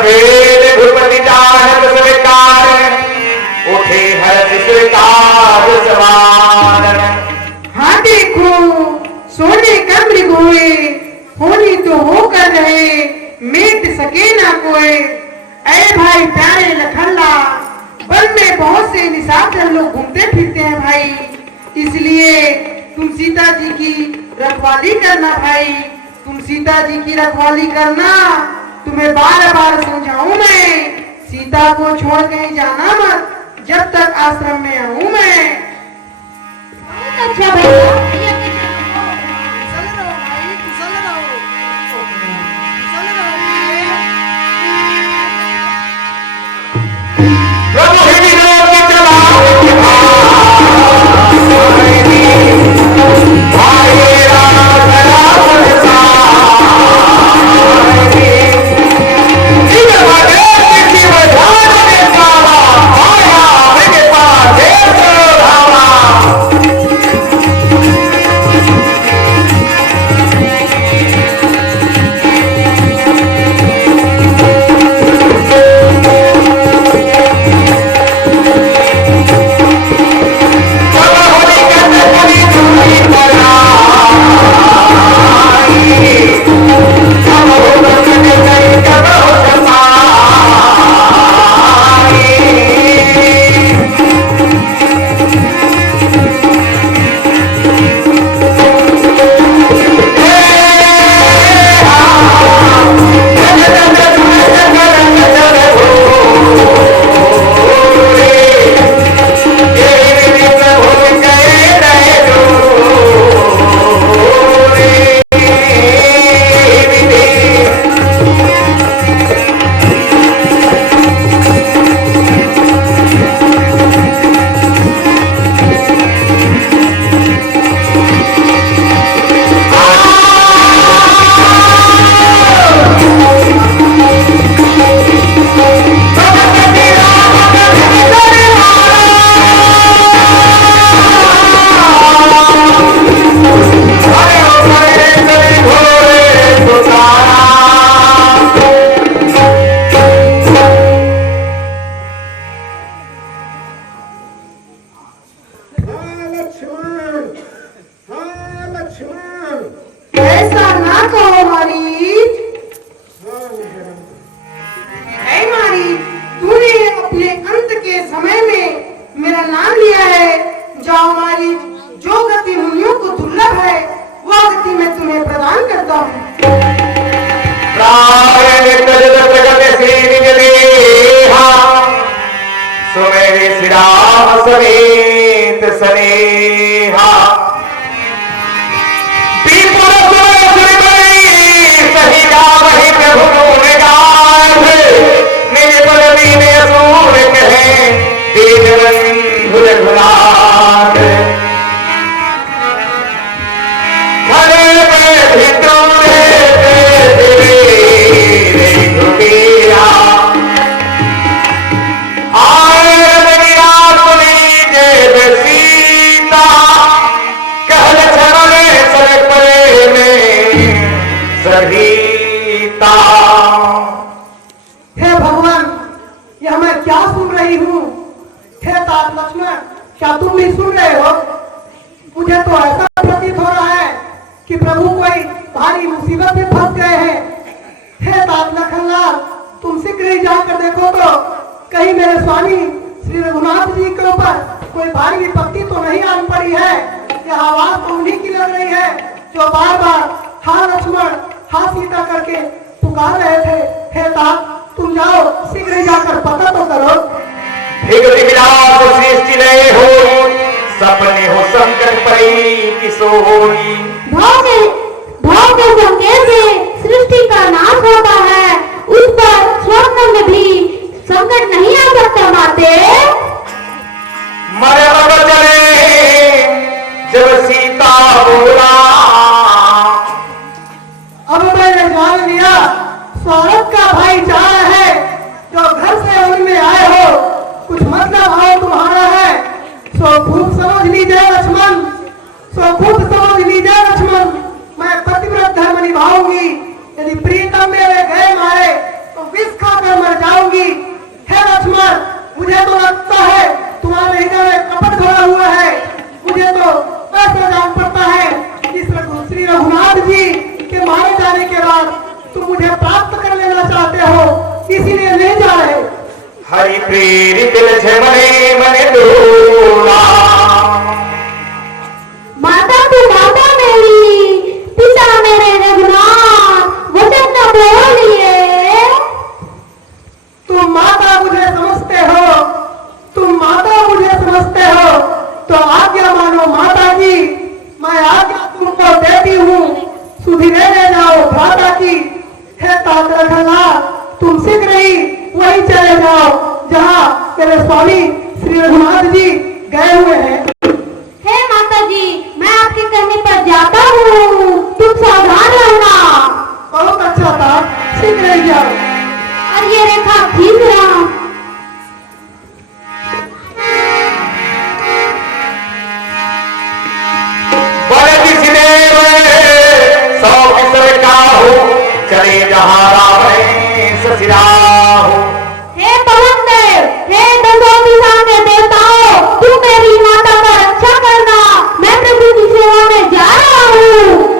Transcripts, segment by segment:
भेद भूपति जानत स्वीकार, उठे है स्वीकार सवार। हाँ देखो सोने का मृग हुए, होनी तो होकर रहे, मेट सके ना कोई। अरे भाई प्यारे लखनला, वन में बहुत से निशाचर लोग घूमते फिरते हैं भाई, इसलिए तुम सीता जी की रखवाली करना भाई, तुम सीता जी की रखवाली करना। तुम्हें बार बार समझाऊं मैं, सीता को छोड़ कहीं जाना मत, जब तक आश्रम में आऊं मैं। अच्छा भैया समेत स्नेहा सही वही प्रभु निज बल दीन असूर कहे दीन बंधु रघुनाथ हे भगवान, यह मैं क्या सुन रही हूँ? हे तात लक्ष्मण, क्या तुम भी सुन रहे हो? मुझे तो ऐसा प्रतीत हो रहा है कि प्रभु कोई भारी मुसीबत में फंस गए हैं। हे तात लखनलाल, तुम शीघ्र ही जाकर देखो तो कहीं मेरे स्वामी श्री रघुनाथ जी के ऊपर कोई भारी विपत्ति तो नहीं आन पड़ी है। यह आवाज तो उन्हीं की लग रही है जो बार बार हाँ लक्ष्मण हाँ सीता करके पुकार रहे थे। हे तात, तुम जाओ, शीघ्र ही जाकर पता तो करो। सृष्टि नए हो सपने हो संकट पड़ी किशोरी भाव के संकेत से सृष्टि का नाश होता है, उस पर स्वप्न में भी संकट नहीं आ सकता माते। मरे चले जब सीता बोला, अब मैंने जान लिया स्वागत का भाईचारा है जो घर से उनमें आए हो, कुछ मतलब भाव तुम्हारा है। सो खूब समझ लीजिए लक्ष्मण, सो खूब समझ लीजिए लक्ष्मण, मैं पतिव्रत धर्म निभाऊंगी। यदि प्रीतम मेरे गए मारे तो विष खाकर मुझे तो लगता है तुम्हारे हृदय में कपट भरा हुआ है। मुझे तो ऐसा जान पड़ता है कि श्री रघुनाथ जी के मारे जाने के बाद तुम मुझे प्राप्त कर लेना चाहते हो, इसीलिए नहीं जा रहे। हरि प्रेरित मने मने डोला। माता तू माता मेरी, पिता मेरे रघुनाथ वचन न बोलिए। तुम माता मुझे समझते हो, तुम माता मुझे समझते हो, तो आज्ञा मानो माता की। मैं आज्ञा तुमको देती हूँ, सुधीरे ले जाओ भ्राता की। हे तात रखना, तुम शीघ्र ही वही चले जाओ जहाँ मेरे स्वामी श्री रघुनाथ जी गए हुए हैं। हे माता जी, मैं आपके कहने पर जाता हूँ, तुम सावधान रहना। बहुत अच्छा था, शीघ्र ही जाओ। और ये रेखा खींच रहा। चले जहाँ राम ससिराहो। हे पवन देव, हे दसों दिशा के देवताओं, तुम मेरी माता का रक्षा करना। मैं प्रभु की सेवा में जा रहा हूँ।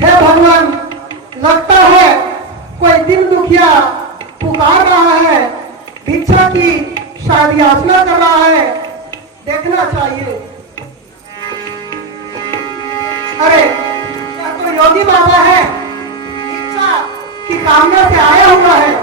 हे भगवान, लगता है कोई दिल दुखिया पुकार रहा है, भिक्षा की शायद याचना कर रहा है, देखना चाहिए। अरे क्या कोई योगी बाबा है, भिक्षा की कामना से आया हुआ है।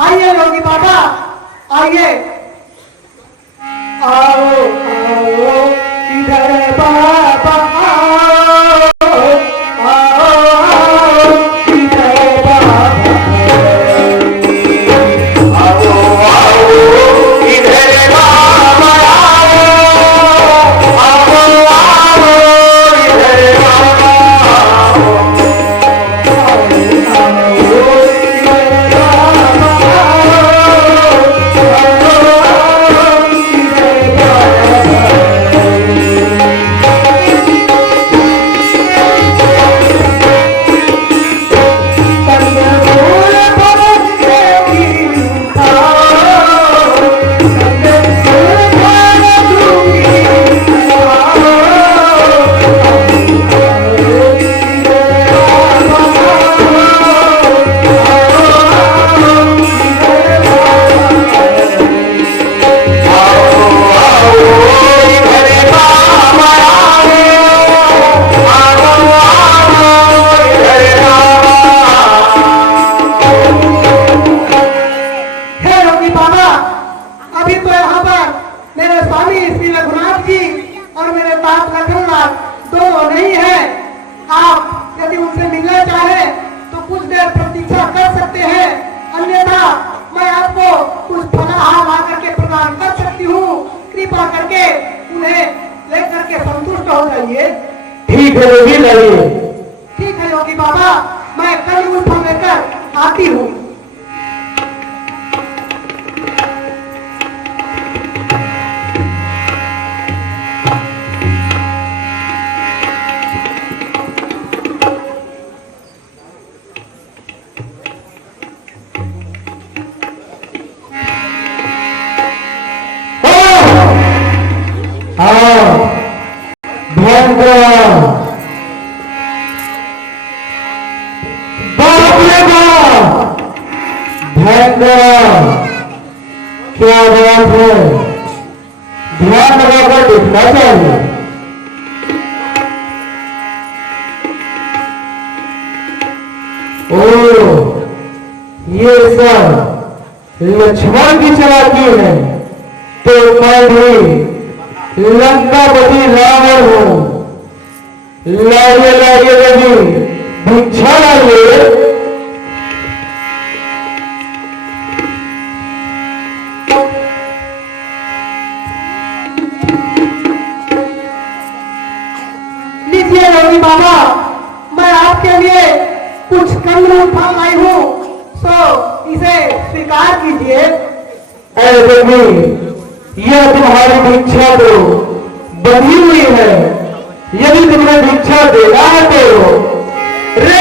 आइए योगी बाबा, आइए। आओ आओ इधर बाबा, तात लखनलाल दोनों नहीं है। आप यदि उनसे मिलना चाहे तो कुछ देर प्रतीक्षा कर सकते हैं, अन्यथा मैं आपको कुछ फलाहार ला करके प्रदान कर सकती हूँ। कृपा करके उन्हें लेकर के संतुष्ट हो जाइए। ठीक है योगी, लाइए। ठीक है योगी बाबा, मैं कल उस फल लेकर आती हूँ। क्या बात है, ध्यान लगाकर देखना चाहिए। ओ, ये सब लक्ष्मण की चालाकी है, तो मैं भी लंकापति रावण हूं। लाइए लाइए रवि, भिक्षा लाइए। योगी बाबा, मैं आपके लिए कुछ कंदमूल फल लाई हूँ, सो इसे स्वीकार कीजिए। अरे देवी, यह तुम्हारी भिक्षा तो बंधी हुई है, यदि तुम्हें भिक्षा देना है तो रे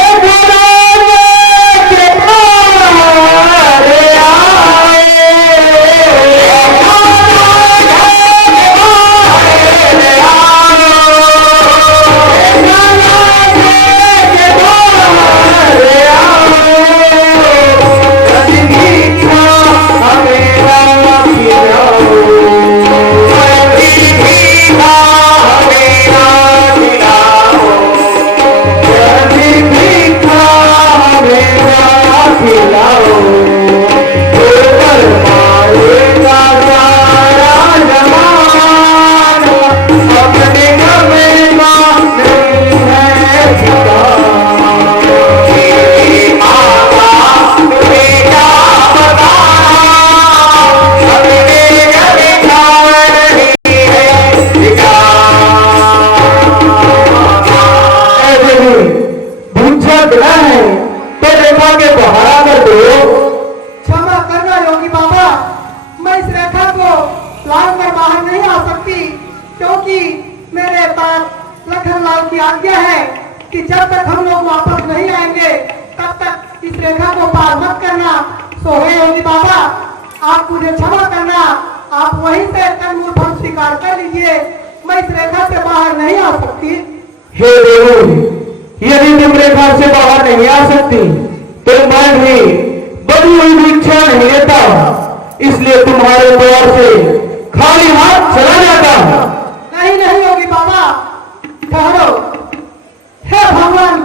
लखनलाल की आज्ञा है कि जब तक हम लोग वापस नहीं आएंगे तब तक इस रेखा को पार मत करना। सो हे योगी बाबा, आप मुझे क्षमा करना, आप वहीं से कंदमूल फल स्वीकार कर लीजिए, मैं इस रेखा से बाहर नहीं आ सकती। हे देव, यदि तुम रेखा से बाहर नहीं आ सकती तो मैं भी बड़ी हुई भिक्षा नहीं लेता, इसलिए तुम्हारे द्वार से खाली हाथ चला जाता। नहीं नहीं योगी बाबा, ठहरो। हे भगवान,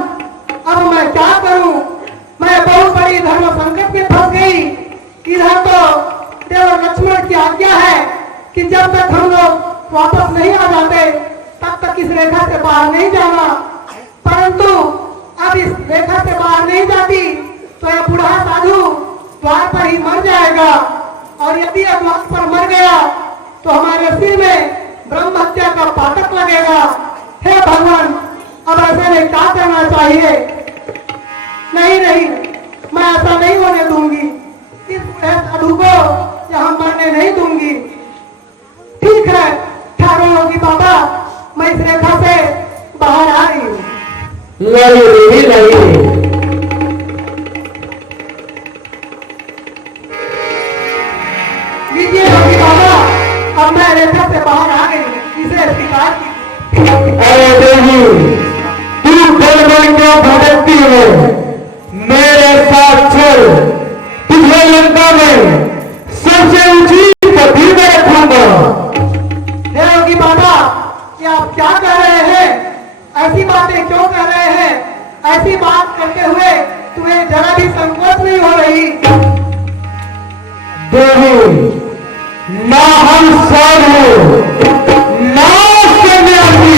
अब मैं क्या करूं? मैं बहुत बड़ी धर्म संकट में फंस गई। इधर तो देव लक्ष्मण की आज्ञा है कि जब तक हम लोग वापस नहीं आ जाते तब तक इस रेखा से बाहर नहीं जाना, परंतु अब इस रेखा से बाहर नहीं जाती तो यह बूढ़ा साधु द्वार पर ही मर जाएगा, और यदि यह द्वार पर मर गया तो हमारे सिर में ब्रह्म हत्या का पातक लगेगा। हे भगवान, अब ऐसा नहीं क्या करना चाहिए? नहीं नहीं, मैं ऐसा नहीं होने दूंगी, इस बूढ़े साधु को यहाँ मरने नहीं दूंगी। ठीक है, ठहरो योगी बाबा, मैं इस रेखा से बाहर आ रही हूँ। लीजिए योगी बाबा, अब मैं रेखा से बाहर आ गई, इसे स्वीकार कीजिए। अरे देवी, तू बल क्यों भटकती है? मेरे साथ चल, तुझे लंका में सबसे ऊंची पदवी में रखूंगा। हे योगी बाबा, ये आप क्या कह रहे हैं? ऐसी बातें क्यों कह रहे हैं? ऐसी बात करते हुए तुम्हें जरा भी संकोच नहीं हो रही? देवी, ना हम साधु, ना सन्यासी,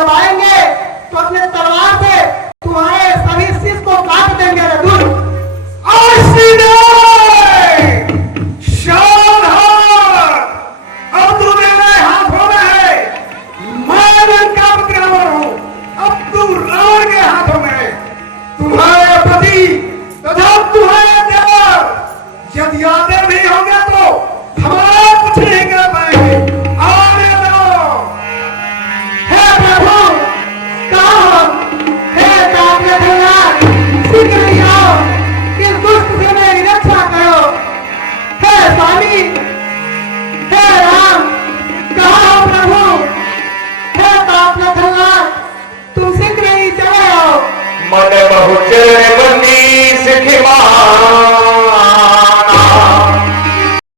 जब आएंगे तो अपने तलवार से तुम्हारे सभी शीश को काट देंगे रे दुष्ट। अब तू मेरे हाथों में है, मैं लंका विक्रमण हूं, अब तू रावण के हाथों में। तुम्हारे पति तथा तुम्हारे देवर यदि आते भी होंगे तो हमारा कुछ नहीं कर पाएंगे। आने दो। हे प्रभु, कहो, हे ताकत भगवान, शीघ्र ही आओ, इस दुष्ट से मेरी रक्षा करो। हे स्वामी, हे राम, कहो प्रभु, हे ताकत भगवान, तुम शीघ्र ही चले आओ। मैंने